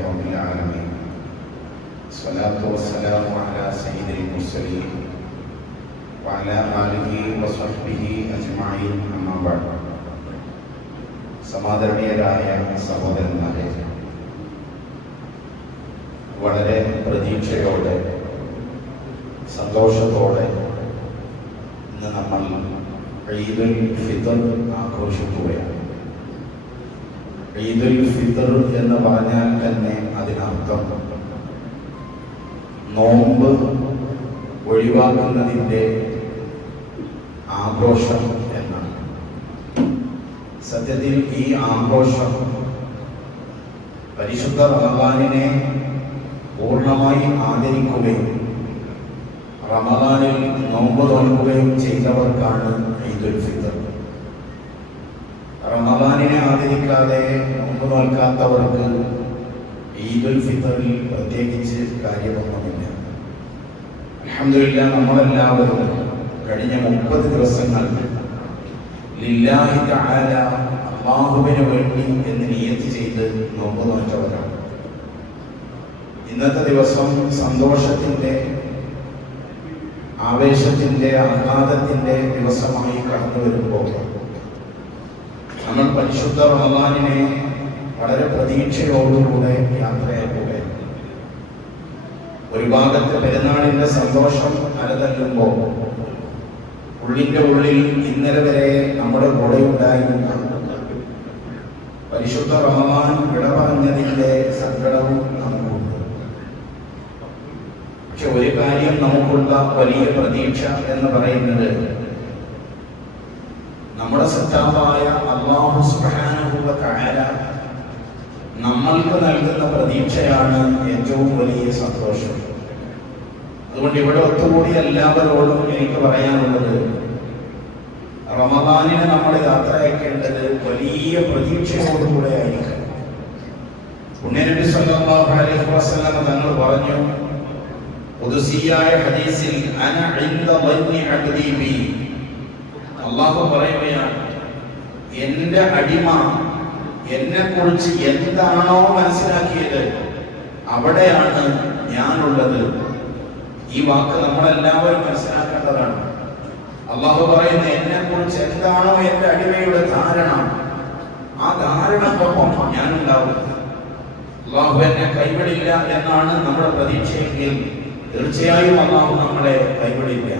رب العالمين الصلاة والسلام على سيد المرسلين وعلى آله وصحبه أجمعين أما بعد. സമാദരണീയരായ സഹോദരന്മാരെ, വളരെ പ്രതീക്ഷയോടെ സന്തോഷത്തോടെ ഇന്ന് നമ്മൾ ഈദുൽ ഫിത്ർ ആഘോഷിക്കുകയാണ്. ഈദുൽ ഫിത്ർ എന്ന് പറഞ്ഞാൽ തന്നെ അതിനർത്ഥം നോമ്പ് ഒഴിവാക്കുന്നതിൻ്റെ ആഘോഷം എന്നാണ്. സത്യത്തിൽ ഈ ആഘോഷം പരിശുദ്ധ റമദാനിനെ പൂർണ്ണമായി ആദരിക്കുകയും റമദാനിൽ നോമ്പ് നോക്കുകയും ചെയ്തവർക്കാണ് ഈദുൽ ഫിത്ർ. റമദാനിനെ ആദരിക്കാതെ നോമ്പ് നോൽക്കാത്തവർക്ക് ഈദുൽ ഫിത്റിൽ പ്രത്യേകിച്ച് കാര്യമൊന്നുമില്ല. അൽഹംദുലില്ലാ, നമ്മളെല്ലാവരും കഴിഞ്ഞ 30 ദിവസങ്ങൾ ലില്ലാഹി തആല അല്ലാഹുവിന് വേണ്ടി എന്ന് നിയത്ത് ചെയ്ത് നോമ്പ് നോറ്റവരാണ്. ഇന്നത്തെ ദിവസം സന്തോഷത്തിൻ്റെ, ആവേശത്തിൻ്റെ, ആഹ്ലാദത്തിൻ്റെ ദിവസമായി കടന്നു വരുമ്പോൾ നമ്മൾ പരിശുദ്ധ റമദാനിനെ വളരെ പ്രതീക്ഷയോടുകൂടെ യാത്രയാക്കുകയാണ്. ഒരു ഭാഗത്ത് പെരുന്നാളിൻ്റെ സന്തോഷം അലതല്ലുമ്പോൾ ഉള്ളിൻ്റെ ഉള്ളിൽ ഇന്നലെ വരെ നമ്മുടെ കൂടെ ഉണ്ടായിരുന്ന പരിശുദ്ധ റമദാൻ വിട പറഞ്ഞതിൻ്റെ സങ്കടവും നമുക്കുണ്ട്. പക്ഷെ ഒരു കാര്യം നമുക്കുള്ള വലിയ പ്രതീക്ഷ എന്ന് പറയുന്നത് നമ്മുടെ സത്താവായ അല്ലാഹു സുബ്ഹാനഹു വ തആല നമ്മൾക്ക് നൽകുന്ന പ്രതീക്ഷയാണ് ഏറ്റവും വലിയ സന്തോഷം. അതുകൊണ്ട് ഇവിടെ ഒത്തുകൂടി എല്ലാവരോടും എനിക്ക് പറയാനുള്ളത്, റമദാനിനെ നമ്മൾ യാത്രയാക്കേണ്ടത് വലിയ പ്രതീക്ഷയോടുകൂടെ ആയിരിക്കണം. പുണ്യനബി സല്ലല്ലാഹു അലൈഹി വസല്ലം തങ്ങൾ പറഞ്ഞു, ഖുദ്സിയായ ഹദീസിൽ, അന ഇൻദ ളന്നി അബ്ദി ബി, അല്ലാഹു പറയുകയാണ്, എൻ്റെ അടിമ എന്നെക്കുറിച്ച് എന്താണോ മനസ്സിലാക്കിയത് അവിടെയാണ് ഞാനുള്ളത്. ഈ വാക്ക് നമ്മളെല്ലാവരും മനസ്സിലാക്കേണ്ടതാണ്. അല്ലാഹു പറയുന്ന, എന്നെക്കുറിച്ച് എന്താണോ എൻ്റെ അടിമയുടെ ധാരണ, ആ ധാരണക്കൊപ്പം ഞാനുണ്ടാവും. അല്ലാഹു എന്നെ കൈവിടില്ല എന്നാണ് നമ്മുടെ പ്രതീക്ഷയെങ്കിൽ തീർച്ചയായും അല്ലാഹു നമ്മളെ കൈവിടില്ല.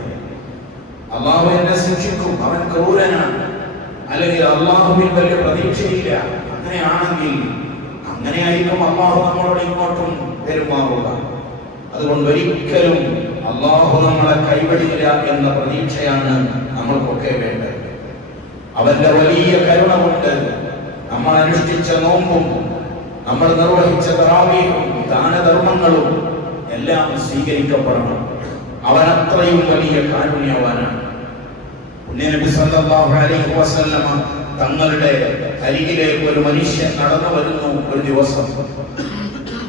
അല്ലാഹു എന്നെ ശിക്ഷിക്കും, അവൻ ക്രൂരനാണ്, അല്ലെങ്കിൽ അല്ലാഹുവിൽ വലിയ പ്രതീക്ഷയില്ല. അങ്ങനെയായിരിക്കും അല്ലാഹു നമ്മളോട് ഇങ്ങോട്ടും പെരുമാറുക. അതുകൊണ്ട് ഒരിക്കലും അല്ലാഹു നമ്മളെ കൈവിടില്ല എന്ന പ്രതീക്ഷയാണ് നമ്മൾക്കൊക്കെ വേണ്ടത്. അവന്റെ വലിയ കരുണ കൊണ്ട് നമ്മൾ അനുഷ്ഠിച്ച നോമ്പും നമ്മൾ നിർവഹിച്ച തറാവീഹും ദാനധർമ്മങ്ങളും എല്ലാം സ്വീകരിക്കപ്പെടണം. അവൻ അത്രയും വലിയ കാരുണ്യവാനാണ്. നബി സല്ലല്ലാഹു അലൈഹി വസല്ലമ തങ്ങളുടെ അരികിലേക്ക് ഒരു മനുഷ്യൻ നടന്നു വരുന്നു. ഒരു ദിവസം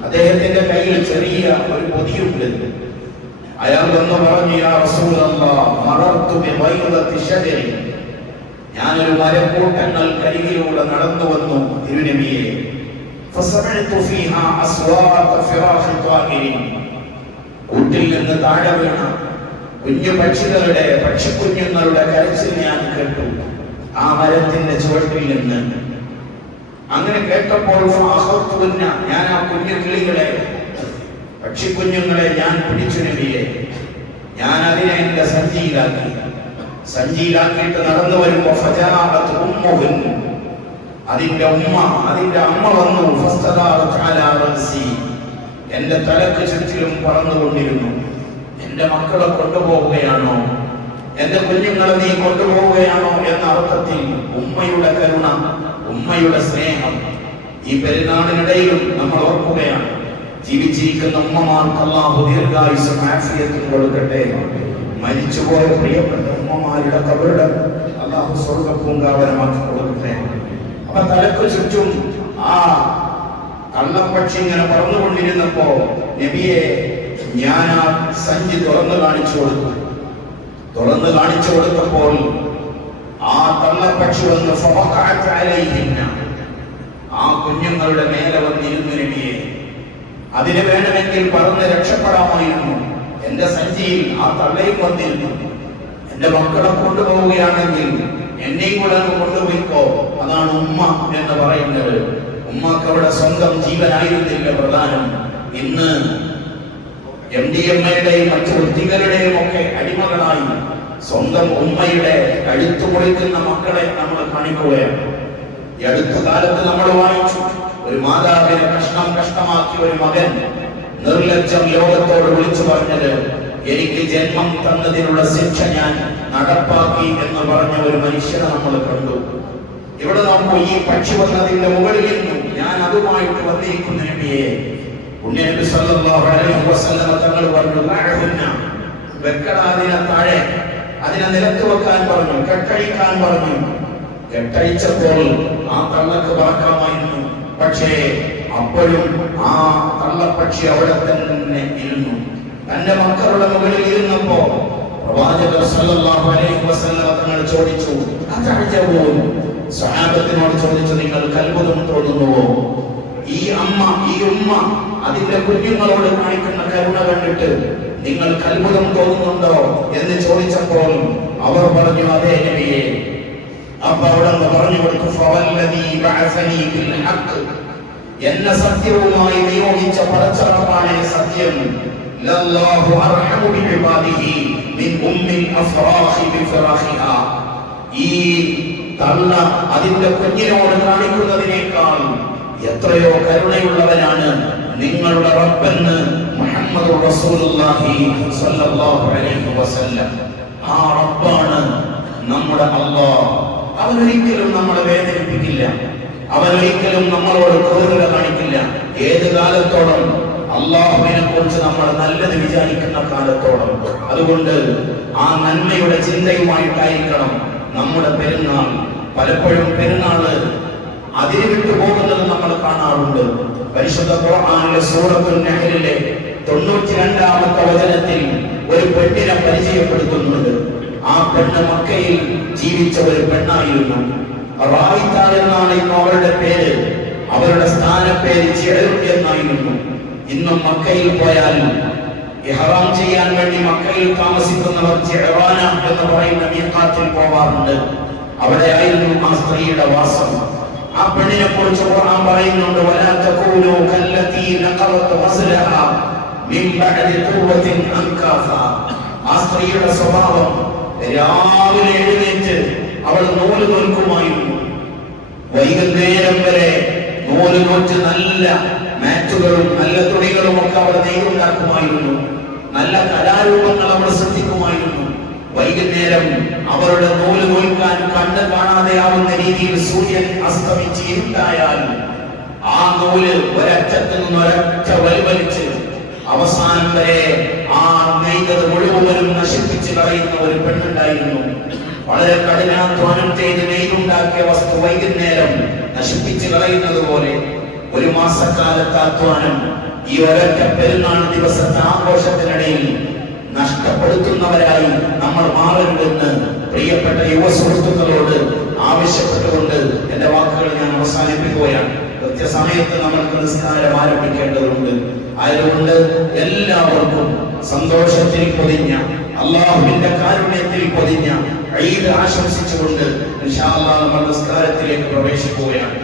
അദ്ദേഹത്തിന്റെ കയ്യിൽ ചെറിയ ഒരു പൊതിയുണ്ട്. അയാൾ വന്നു പറഞ്ഞു, യാ റസൂലല്ലാഹ്, മറർതു ബിബൈദത്തി ശജരി, ഞാനൊരു മരക്കൂട്ടങ്ങൾ കരികിലൂടെ നടന്നു വന്നു തിരുനബിയെ. ഫസമഅതു ഫീഹാ അസ്വാത ഫിറാഖി ത്വാഇരിൻ, കൂട്ടിൽ നിന്ന് താഴെ വീണ കുഞ്ഞു പക്ഷികളുടെ, പക്ഷിക്കുഞ്ഞുങ്ങളുടെ കരച്ചിൽ ഞാൻ കേട്ടു ആ മരത്തിന്റെ ചുവട്ടിൽ നിന്ന്. അങ്ങനെ കേട്ടപ്പോൾ ഞാൻ ആ കുഞ്ഞു കിളികളെ, പക്ഷിക്കുഞ്ഞുങ്ങളെ ഞാൻ പിടിച്ചു നബിയെ. ഞാൻ അതിനെ എന്റെ സഞ്ചിയിലാക്കിയിട്ട് നടന്നു വരുമ്പോ ഫജാഅത് ഉമ്മുഹുൻ, അതിന്റെ അമ്മ വന്നു. ഫസ്തദാറത് അലാ റഅസി, എന്റെ തലക്ക് ചുറ്റിലും പറന്നുകൊണ്ടിരുന്നു. എന്റെ മക്കളെ കൊണ്ടുപോവുകയാണോ, എന്റെ കുഞ്ഞുങ്ങളെ നീ കൊണ്ടുപോവുകയാണോ എന്ന അർത്ഥത്തിൽ ഉമ്മയുടെ കരുണ, ഉമ്മയുടെ സ്നേഹം ഈ പെരുന്നാളിനിടയിലും നമ്മൾ ഓർക്കുകയാണ്. ജീവിച്ചിരിക്കുന്ന ഉമ്മമാർക്ക് അല്ലാഹു ദീർഘായുസ്സും ആഫിയത്തും കൊടുക്കട്ടെ. മരിച്ചുപോയ പ്രിയപ്പെട്ട ഉമ്മമാരുടെ ഖബറിടം അല്ലാഹു സ്വർഗ്ഗപൂങ്കാവനമാക്കി കൊടുക്കട്ടെ. അപ്പൊ തലക്ക് ചുറ്റും ആ കള്ളപ്പക്ഷി ഇങ്ങനെ പറന്നുകൊണ്ടിരുന്നപ്പോ നബിയെ ഞാൻ ആ സഞ്ചി തുറന്നു കാണിച്ചു കൊടുത്തപ്പോൾ ആ കള്ളപ്പക്ഷി വന്ന് ആ കുഞ്ഞുങ്ങളുടെ മേലെ വന്നിരുന്നു നബിയെ. അതിന് വേണമെങ്കിൽ പറന്ന് രക്ഷപ്പെടാമായിരുന്നു. എന്റെ സഞ്ചിയിൽ ആ തള്ളയും വന്നിരുന്നു. എന്റെ മക്കളെ കൊണ്ടുപോവുകയാണെങ്കിൽ എന്നെയും കൂടെ കൊണ്ടുപോയിക്കോ. അതാണ് ഉമ്മ എന്ന് പറയുന്നത്. ഉമ്മക്ക് അവിടെ സ്വന്തം ജീവനായിരുന്നില്ല പ്രധാനം. ഇന്ന് MDMA-യുടെയും മറ്റു വൃത്തികളുടെയും ഒക്കെ അടിമകളായി സ്വന്തം ഉമ്മയുടെ കഴുത്തു പൊളിക്കുന്ന മക്കളെ നമ്മൾ കാണിക്കുകയാണ്. ഈ അടുത്ത കാലത്ത് നമ്മൾ വായിച്ചു, ഒരു മാതാവിനെ കഷ്ടമാക്കി ഒരു മകൻ നിർലജ്ജം ലോകത്തോട് വിളിച്ചു പറഞ്ഞത്, എനിക്ക് ജന്മം തന്നതിനുള്ള ശിക്ഷ ഞാൻ നടപ്പാക്കി എന്ന് പറഞ്ഞ ഒരു മനുഷ്യനെ നമ്മൾ കണ്ടു. ഇവിടെ നോക്കൂ, ഈ പക്ഷി വന്നതിന്റെ മുകളിൽ നിന്നു ഞാൻ അതുമായിട്ട് വന്നിരിക്കുന്ന നബിയെ, പുണ്യനബി സല്ലല്ലാഹു അലൈഹി വസല്ലം തങ്ങൾ പറഞ്ഞു, വെക്കട അതിനെ താഴെ, അതിനെ നിലത്ത് വെക്കാൻ പറഞ്ഞു, കെട്ടഴിക്കാൻ പറഞ്ഞു. കെട്ടഴിച്ചപ്പോൾ ആ തള്ളക്ക് പറക്കാമായിരുന്നു. പക്ഷേ അപ്പോഴും ആ തള്ളപ്പക്ഷി അവിടെ തന്നെ ഇരുന്നു. തന്റെ മക്കളുടെ മുകളിൽ ഇരുന്നപ്പോ പ്രവാചകർ സല്ലല്ലാഹു അലൈഹി വസല്ലം തങ്ങൾ ചോദിച്ചു, സഹാബത്തിനോട് ചോദിച്ചു, നിങ്ങൾക്ക് അത്ഭുതം തോന്നുന്നുവോ? ഈ ഉമ്മ അതിന്റെ കുഞ്ഞുങ്ങളോട് കാണിക്കുന്ന കരുണ കണ്ടിട്ട് നിങ്ങൾക്ക് അത്ഭുതം തോന്നുന്നുണ്ടോ എന്ന് ചോദിച്ചപ്പോൾ അവർ പറഞ്ഞു, അതേ നബിയെ. അപ്പൊ അവിടെ പറഞ്ഞു കൊടുത്തു, ഫവല്ലദീ ബഅസനീ ബിൽ ഹഖ്, എന്നെ സത്യവുമായി നിയോഗിച്ച പടച്ചറപ്പാണ് സത്യം. ലല്ലാഹു അർഹമു ബിഇബാദിഹി മിൻ ഉമ്മിൽ അഫ്റാഖി ബിഫറാഖിഹാ. ഈ തള്ള അതിന്റെ കുഞ്ഞിനോട് കാണിക്കുന്നതിനേക്കാൾ എത്രയോ കരുണയുള്ളവനാണ് നിങ്ങളുടെ റബ്ബെന്ന് മുഹമ്മദ് റസൂലുള്ളാഹി സ്വല്ലല്ലാഹു അലൈഹി വസല്ലം. ആ റബ്ബാണ് നമ്മുടെ അല്ലാഹ്. അവനൊരിക്കലും നമ്മളെ വേദനിപ്പിക്കില്ല, അവനൊരിക്കലും നമ്മളോട് ക്രൂരത കാണിക്കില്ല. ഏത് കാലത്തോളം? അല്ലാഹുവിനെ കുറിച്ച് നമ്മൾ നല്ലത് വിചാരിക്കുന്ന കാലത്തോളം. അതുകൊണ്ട് ആ നന്മയുടെ ചിന്തയുമായിട്ടായിരിക്കണം നമ്മുടെ പെരുന്നാൾ. പലപ്പോഴും പെരുന്നാള് അതിര് വിട്ടു പോകുന്നത് നമ്മൾ കാണാറുണ്ട്. പരിശുദ്ധ ഖുർആനിലെ സൂറത്തുൽ നഹ്ലിലെ 92-ാമത്തെ വചനത്തിൽ ഒരു പെണ്ണിനെ പരിചയപ്പെടുത്തുന്നുണ്ട്. ആ പെണ്ണ് മക്കയിൽ ജീവിച്ച ഒരു പെണ്ണായിരുന്നു. റായിത്ത എന്നാണ് ഇന്ന് അവരുടെ പേര്. അവരുടെ സ്ഥാനപ്പേര് ജിഅർ എന്നായിരുന്നു. ഇന്നും മക്കയിൽ പോയാൽ ഇഹ്റാം ചെയ്യാൻ വേണ്ടി മക്കയിൽ താമസിക്കുന്നവർ ജിഅറാന എന്ന് പറയുന്ന മീഖാത്തിൽ പോവാറുണ്ട്. അവിടെയായിരുന്നു ആ സ്ത്രീയുടെ വാസം. ആ പെണ്ണിനെ കുറിച്ച് ഖുർആൻ പറയുന്നുണ്ട്, വലാ തകൂനു കല്ലതീ നഖറത് ഗസ്ലഹാ മിൻ ബഅദി ഖുവ്വത്തിൻ അൻകാഫാ. ആ സ്ത്രീയുടെ സ്വഭാവം, രാവിലെ എഴുന്നേറ്റ് അവൾ നൂല് നോൽക്കുമായിരുന്നു. വൈകുന്നേരം വരെ നൂല് നോറ്റ് നല്ല മാറ്റുകളും നല്ല തുണികളും ഒക്കെ അവൾ നെയ്തുണ്ടാക്കുമായിരുന്നു. നല്ല കലാരൂപങ്ങൾ അവൾ ശ്രദ്ധിക്കുമായിരുന്നു. വൈകുന്നേരം അവരുടെ നൂല് നോൽക്കാൻ കണ്ണ് കാണാതെയാവുന്ന രീതിയിൽ സൂര്യൻ അസ്തമിച്ച് ഇരുട്ടായാൽ ആ നൂല് ഒരറ്റത്ത് നിന്ന് ഒരൊറ്റ വലിച്ച് അവസാനം വരെ ആ നെയ്തത് മുഴുവനും നശിപ്പിച്ച് കളയുന്ന ഒരു പെണ്ണുണ്ടായിരുന്നു. വളരെ കഠിനാധ്വാനം ചെയ്ത് നെയ്തുണ്ടാക്കിയ വസ്തു വൈകുന്നേരം നശിപ്പിച്ച് കളയുന്നത് പോലെ ഒരു മാസക്കാലത്തെ അധ്വാനം ഈ ഒരൊറ്റ പെരുന്നാൾ ദിവസത്തെ ആഘോഷത്തിനിടയിൽ നഷ്ടപ്പെടുത്തുന്നവരായി നമ്മൾ മാറരുതെന്ന് പ്രിയപ്പെട്ട യുവ സുഹൃത്തുക്കളോട് ആവശ്യപ്പെട്ടുകൊണ്ട് എന്റെ വാക്കുകൾ ഞാൻ അവസാനിപ്പിക്കുകയാണ്. കൃത്യസമയത്ത് നമ്മൾക്ക് നിസ്കാരം ആരംഭിക്കേണ്ടതുണ്ട്. ആയതുകൊണ്ട് എല്ലാവർക്കും സന്തോഷത്തിൽ പൊതിഞ്ഞ, അല്ലാഹുവിന്റെ കാരുണ്യത്തിൽ പൊതിഞ്ഞ ഈദ് ആശംസിച്ചുകൊണ്ട് ഇൻഷാ അല്ലാഹ് നമ്മൾ നിസ്കാരത്തിലേക്ക് പ്രവേശിക്കുകയാണ്.